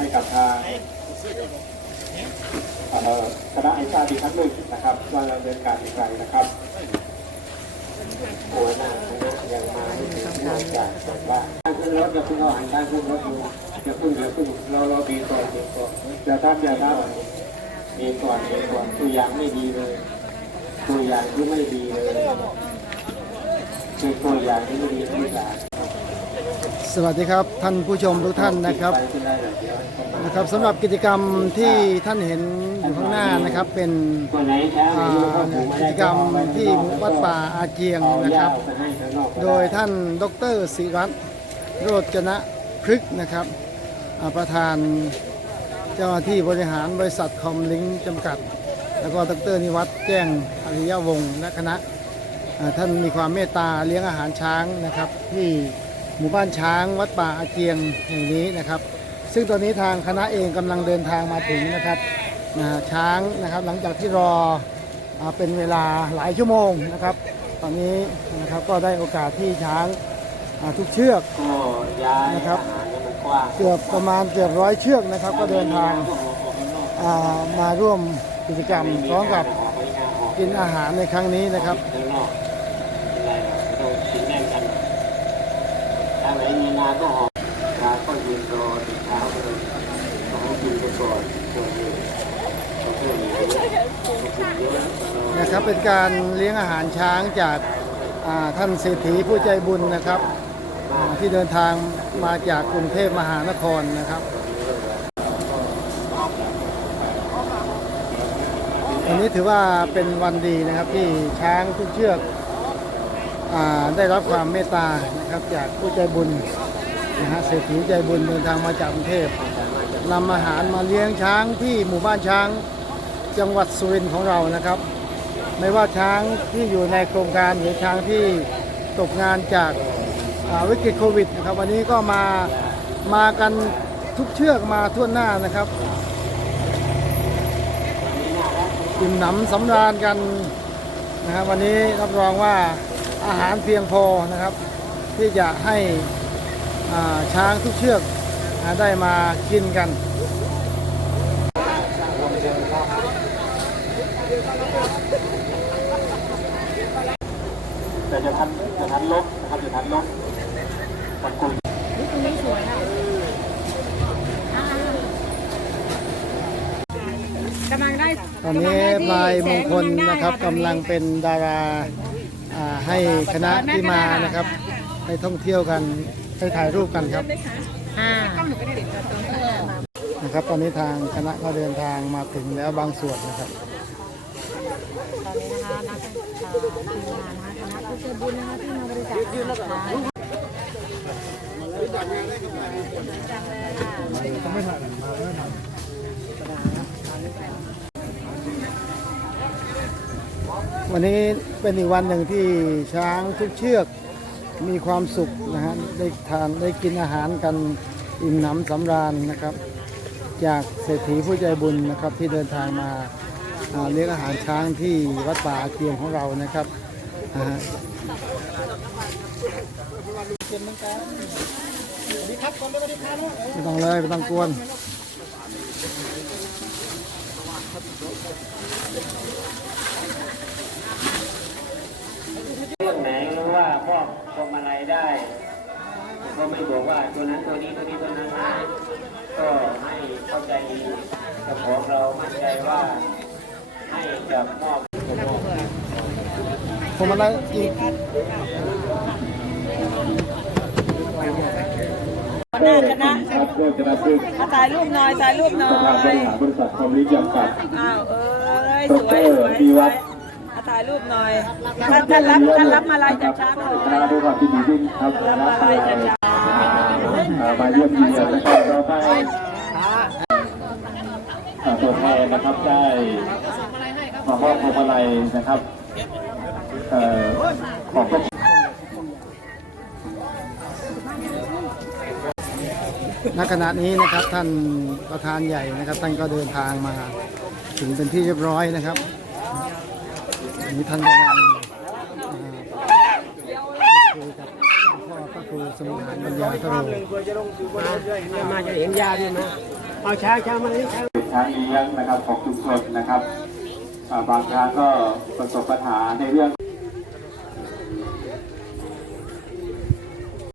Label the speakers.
Speaker 1: ให้กับทางคณะไอชาติครั้งหนึ่งนะครับ ว่าดำเนินการอย่างไรนะครับโอ้ยหน้าคณะยังมาไม่ถึงเนื่องจากว่าทางขึ้นรถอย่าเพิ่งเอาหันทางขึ้นรถดูอย่าเพิ่งอย่าเพิ่งเราเราดีก่อนดีก่อนอย่าทำอย่าทำดีก่อนดีก่อนตัวอย่างไม่ดีเลยตัวอย่างที่ไม่ดีเลยคือตัวอย่างที่ไม่ดีที่สุด
Speaker 2: สวัสดีครับท่านผู้ชมทุกท่านนะครับนะครับสำหรับกิจกรรมที่ท่านเห็นอยู่ข้างหน้านะครับ เป็นกิจกรรมที่วัดป่าอาเจียงนะครับ โดยท่านดรศิรัตน์โรจนะพฤกษ์นะครับ ประธานเจ้าหน้าที่บริหารบริษัทคอมลิงจำกัด แล้วก็ดรนิวัฒน์แจ้งอริยวงศ์และคณะท่านมีความเมตตาเลี้ยงอาหารช้างนะครับที่ หมู่บ้านช้างวัดป่าอาเจียงแห่งนี้นะครับ ซึ่งตอนนี้ทางคณะเองกำลังเดินทางมาถึงนะครับช้างนะครับหลังจากที่รอเป็นเวลาหลายชั่วโมงนะครับ ตอนนี้นะครับก็ได้โอกาสที่ช้างทุกเชือกนะครับ
Speaker 1: เกื
Speaker 2: อบประมาณเกือบร้อยเชือกนะครับ ก็เดินทางมาร่วมกิจกรรมพร้อมกับกินอาหารในครั้งนี้นะครับ
Speaker 1: ข้างนอกเป็นไรหรอกไม่ต้องกินแน่นกันถ้า ไหนมีงานก็หอบงานก็ยืนรอติดเช้าเลยต้องกินไปก่อนก่อนเลยนะ
Speaker 2: ครับเป็นการเลี้ยงอาหารช้างจากท่านเศรษฐีผู้ใจบุญนะครับที่เดินทางมาจากกรุงเทพมหานครนะครับวันนี้ถือว่าเป็นวันดีนะครับที่ช้างทุกเชือก ได้รับความเมตตานะครับจากผู้ใจบุญนะฮะเศรษฐีใจบุญเดินทางมาจากกรุงเทพนำอาหารมาเลี้ยงช้างที่หมู่บ้านช้างจังหวัดสุรินทร์ของเรานะครับ ไม่ว่าช้างที่อยู่ในโครงการหรือช้างที่ตกงานจากาวิกฤตโควิดนะครับ วันนี้ก็มามากันทุกเชือกมาทั่วหน้านะครับอิ่มหนำสำราญกันนะครับวันนี้รับรองว่า อาหารเพียงพอนะครับ ที่จะให้อ่าช้างทุกเชือกอ่าได้มากินกัน
Speaker 1: แต่จะทันจะทันลบนะครับจะทันลบมันคุย
Speaker 3: กำลังได้
Speaker 2: ตอนนี้พลายมงคลนะครับกำลังเป็นดารา อ่าให้คณะที่มานะครับไปท่องเที่ยวกันไปถ่ายรูปกันครับ
Speaker 3: อ่า
Speaker 2: นะครับ ตอนนี้ทางคณะก็เดินทางมาถึงแล้วบางส่วนนะครับ
Speaker 3: ตอนนี้นะคะนักทีมงานนะคะคณะผู้ใจบุญนะคะที่มาบริจาคอาหารช้าง
Speaker 2: วันนี้เป็นอีกวันหนึ่งที่ช้างทุกเชือกมีความสุขนะฮะได้ทานได้กินอาหารกันอิ่มหนำสำราญนะครับ จากเศรษฐีผู้ใจบุญนะครับที่เดินทางมาเลี้ยงอาหารช้างที่วัดป่าเกียงของเรานะครับนะฮะไม่ต้องเลยไม่ต้องกวน
Speaker 1: เรื่องไหนรู้ว่าม อบพวงมาลัยได้ก็ไม่บอกว่าตัวนั้นตัวนี้ตัวนี้ตัวนั้นนะก็ให้เข้าใจเจ้าของเรามั่นใจว่าให้จะมอบ
Speaker 2: ผมอะไรอีก
Speaker 3: หน้าคณะ
Speaker 1: ครับก็จะรับด้วย
Speaker 3: มาถ่ายรูปหน่อยถ่ายรูปหน่อ
Speaker 1: ประธานบ
Speaker 3: ย
Speaker 1: ริหารบริษัทคอมมิวนิสต์จำกัด
Speaker 3: อ้าวเอ้ย
Speaker 1: ด
Speaker 3: สวย
Speaker 1: ร
Speaker 3: สวย
Speaker 1: ดี
Speaker 3: ส
Speaker 1: วั
Speaker 3: ว
Speaker 1: ฒ
Speaker 3: ย
Speaker 1: น์
Speaker 3: มาถ่ายรูปหน่อยท่านท่านรับท่านรับมาลายจากช้างหน่อย
Speaker 1: คณะด้วยความที่ดียิ่งครับ
Speaker 3: รับ
Speaker 1: รับ
Speaker 3: มา
Speaker 1: ไป
Speaker 3: ลายจากช้าง
Speaker 1: อ่ามาเยี่ยมเยียนนะครับต่อไปอ่าตัวแทนนะครับได้มามอบพวงมาลัยนะครับเอ่อของพระ
Speaker 2: ณขณะนี้นะครับท่านประธานใหญ่นะครับ ท่านก็เดินทางมาถึงเป็นที่เรียบร้อยนะครับ อันนี้ท่านกำลังอ่าคุยกับพ่อพระครูสมุทรปัญญาทโร
Speaker 4: มาจะเห็นยาด้วยนะ
Speaker 1: เอาช้าช้ามาเลยช้า
Speaker 5: เป็นช้าเลี้ยงนะครับของชุมชนนะครับบางครั้งก็ประสบปัญหาในเรื่อง